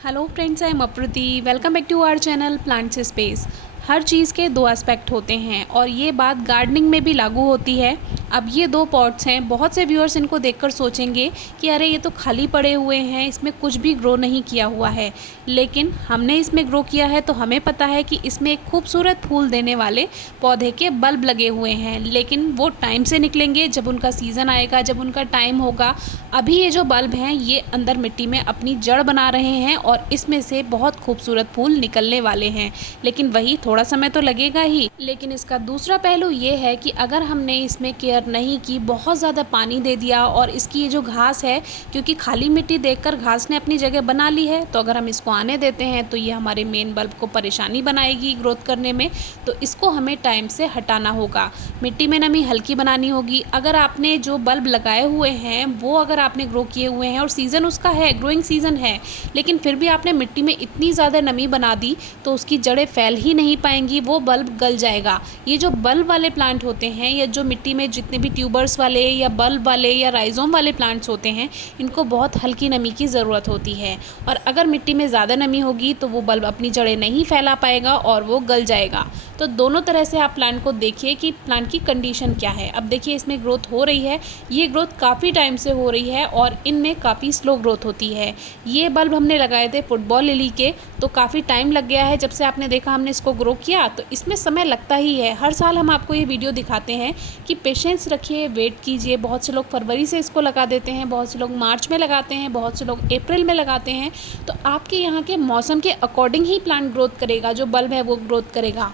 Hello friends, I am Apruti. Welcome back to our channel plants space. हर चीज़ के दो एस्पेक्ट होते हैं और ये बात गार्डनिंग में भी लागू होती है। अब ये दो पॉट्स हैं, बहुत से व्यूअर्स इनको देखकर सोचेंगे कि अरे ये तो खाली पड़े हुए हैं, इसमें कुछ भी ग्रो नहीं किया हुआ है। लेकिन हमने इसमें ग्रो किया है तो हमें पता है कि इसमें एक खूबसूरत फूल देने वाले पौधे के बल्ब लगे हुए हैं। लेकिन वो टाइम से निकलेंगे, जब उनका सीज़न आएगा, जब उनका टाइम होगा। अभी ये जो बल्ब हैं ये अंदर मिट्टी में अपनी जड़ बना रहे हैं और इसमें से बहुत खूबसूरत फूल निकलने वाले हैं। लेकिन वही थोड़ा समय तो लगेगा ही। लेकिन इसका दूसरा पहलू ये है कि अगर हमने इसमें केयर नहीं की, बहुत ज़्यादा पानी दे दिया और इसकी ये जो घास है, क्योंकि खाली मिट्टी देखकर घास ने अपनी जगह बना ली है, तो अगर हम इसको आने देते हैं तो ये हमारे मेन बल्ब को परेशानी बनाएगी ग्रोथ करने में। तो इसको हमें टाइम से हटाना होगा, मिट्टी में नमी हल्की बनानी होगी। अगर आपने जो बल्ब लगाए हुए हैं वो अगर आपने ग्रो किए हुए हैं और सीज़न उसका है, ग्रोइंग सीज़न है, लेकिन फिर भी आपने मिट्टी में इतनी ज़्यादा नमी बना दी तो उसकी जड़ें फैल ही नहीं पाएंगी, वो बल्ब गल जाएगा। ये जो बल्ब वाले प्लांट होते हैं या जो मिट्टी में जितने भी ट्यूबर्स वाले या बल्ब वाले या राइजोम वाले प्लांट्स होते हैं, इनको बहुत हल्की नमी की ज़रूरत होती है। और अगर मिट्टी में ज़्यादा नमी होगी तो वो बल्ब अपनी जड़ें नहीं फैला पाएगा और वो गल जाएगा। तो दोनों तरह से आप प्लांट को देखिए कि प्लांट की कंडीशन क्या है। अब देखिए इसमें ग्रोथ हो रही है, ये ग्रोथ काफ़ी टाइम से हो रही है और इनमें काफ़ी स्लो ग्रोथ होती है। ये बल्ब हमने लगाए थे फुटबॉल लिली के, तो काफ़ी टाइम लग गया है जब से आपने देखा हमने इसको ग्रो किया। तो इसमें समय लगता ही है, हर साल हम आपको ये वीडियो दिखाते हैं कि पेशेंस रखिए, वेट कीजिए। बहुत से लोग फरवरी से इसको लगा देते हैं, बहुत से लोग मार्च में लगाते हैं, बहुत से लोग अप्रैल में लगाते हैं। तो आपके यहाँ के मौसम के अकॉर्डिंग ही प्लांट ग्रोथ करेगा, जो बल्ब है वो ग्रोथ करेगा।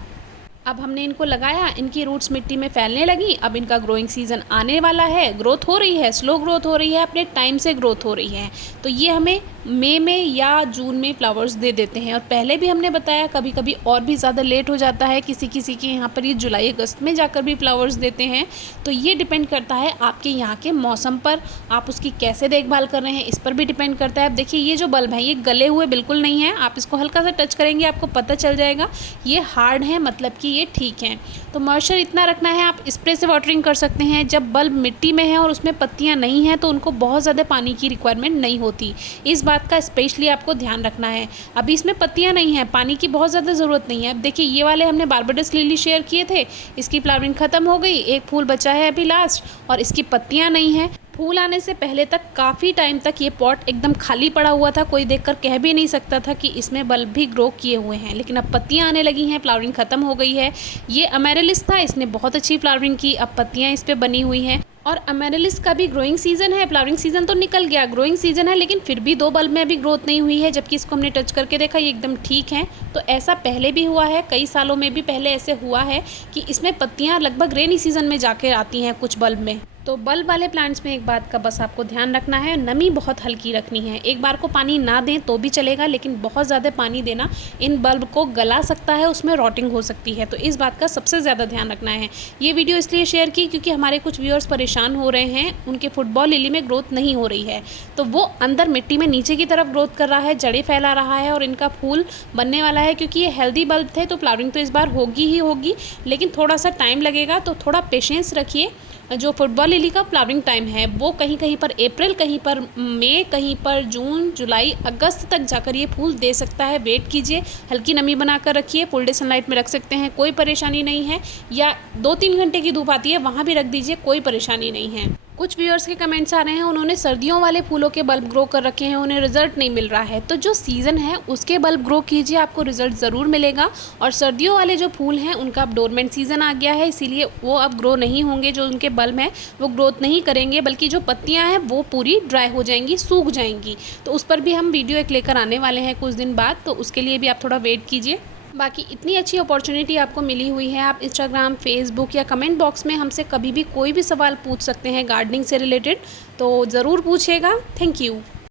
अब हमने इनको लगाया, इनकी रूट्स मिट्टी में फैलने लगी। अब इनका ग्रोइंग सीज़न आने वाला है, ग्रोथ हो रही है, स्लो ग्रोथ हो रही है, अपने टाइम से ग्रोथ हो रही है। तो ये हमें मई में या जून में फ्लावर्स दे देते हैं। और पहले भी हमने बताया कभी कभी और भी ज़्यादा लेट हो जाता है, किसी किसी के यहाँ पर ये जुलाई अगस्त में जाकर भी फ्लावर्स देते हैं। तो ये डिपेंड करता है आपके यहाँ के मौसम पर, आप उसकी कैसे देखभाल कर रहे हैं, इस पर भी डिपेंड करता है। अब देखिए ये जो बल्ब है ये गले हुए बिल्कुल नहीं है, आप इसको हल्का सा टच करेंगे आपको पता चल जाएगा ये हार्ड है, मतलब कि ये ठीक है। तो मॉइस्चर इतना रखना है, आप स्प्रे से वाटरिंग कर सकते हैं। जब बल्ब मिट्टी में है और उसमें पत्तियां नहीं हैं तो उनको बहुत ज़्यादा पानी की रिक्वायरमेंट नहीं होती, इस बात का स्पेशली आपको ध्यान रखना है। अभी इसमें पत्तियां नहीं हैं, पानी की बहुत ज़्यादा ज़रूरत नहीं है। अब देखिए ये वाले हमने बारबाडोस लिली शेयर किए थे, इसकी फ्लावरिंग ख़त्म हो गई, एक फूल बचा है अभी लास्ट और इसकी पत्तियाँ नहीं हैं। फूल आने से पहले तक काफ़ी टाइम तक ये पॉट एकदम खाली पड़ा हुआ था, कोई देखकर कह भी नहीं सकता था कि इसमें बल्ब भी ग्रो किए हुए हैं। लेकिन अब पत्तियां आने लगी हैं, फ्लावरिंग ख़त्म हो गई है। ये अमेरिलिस था, इसने बहुत अच्छी फ्लावरिंग की, अब पत्तियां इस पर बनी हुई हैं। और अमेरिलिस का भी ग्रोइंग सीज़न है, फ्लावरिंग सीज़न तो निकल गया, ग्रोइंग सीज़न है, लेकिन फिर भी दो बल्ब में अभी ग्रोथ नहीं हुई है, जबकि इसको हमने टच करके देखा ये एकदम ठीक है। तो ऐसा पहले भी हुआ है, कई सालों में भी पहले ऐसे हुआ है कि इसमें पत्तियां लगभग रेनी सीज़न में जाकर आती हैं कुछ बल्ब में। तो बल्ब वाले प्लांट्स में एक बात का बस आपको ध्यान रखना है, नमी बहुत हल्की रखनी है। एक बार को पानी ना दें तो भी चलेगा, लेकिन बहुत ज़्यादा पानी देना इन बल्ब को गला सकता है, उसमें रॉटिंग हो सकती है। तो इस बात का सबसे ज़्यादा ध्यान रखना है। ये वीडियो इसलिए शेयर की क्योंकि हमारे कुछ व्यूअर्स परेशान हो रहे हैं, उनके फुटबॉल लिली में ग्रोथ नहीं हो रही है। तो वो अंदर मिट्टी में नीचे की तरफ ग्रोथ कर रहा है, जड़ें फैला रहा है और इनका फूल बनने वाला है। क्योंकि ये हेल्दी बल्ब थे तो फ्लावरिंग तो इस बार होगी ही होगी, लेकिन थोड़ा सा टाइम लगेगा, तो थोड़ा पेशेंस रखिए। जो फुटबॉल लिली का फ्लावरिंग टाइम है वो कहीं कहीं पर अप्रैल, कहीं पर मई, कहीं पर जून, जुलाई, अगस्त तक जाकर ये फूल दे सकता है। वेट कीजिए, हल्की नमी बनाकर रखिए, फुल डे सनलाइट में रख सकते हैं, कोई परेशानी नहीं है। या 2-3 घंटे की धूप आती है वहाँ भी रख दीजिए, कोई परेशानी नहीं है। कुछ व्यूअर्स के कमेंट्स आ रहे हैं, उन्होंने सर्दियों वाले फूलों के बल्ब ग्रो कर रखे हैं, उन्हें रिजल्ट नहीं मिल रहा है। तो जो सीज़न है उसके बल्ब ग्रो कीजिए, आपको रिजल्ट ज़रूर मिलेगा। और सर्दियों वाले जो फूल हैं उनका अब डोरमेंट सीज़न आ गया है, इसीलिए वो अब ग्रो नहीं होंगे। जो उनके बल्ब हैं वो ग्रोथ नहीं करेंगे, बल्कि जो पत्तियाँ हैं वो पूरी ड्राई हो जाएंगी, सूख जाएंगी। तो उस पर भी हम वीडियो एक लेकर आने वाले हैं कुछ दिन बाद, तो उसके लिए भी आप थोड़ा वेट कीजिए। बाकी इतनी अच्छी अपॉर्चुनिटी आपको मिली हुई है, आप इंस्टाग्राम, फेसबुक या कमेंट बॉक्स में हमसे कभी भी कोई भी सवाल पूछ सकते हैं गार्डनिंग से रिलेटेड, तो ज़रूर पूछिएगा। Thank you.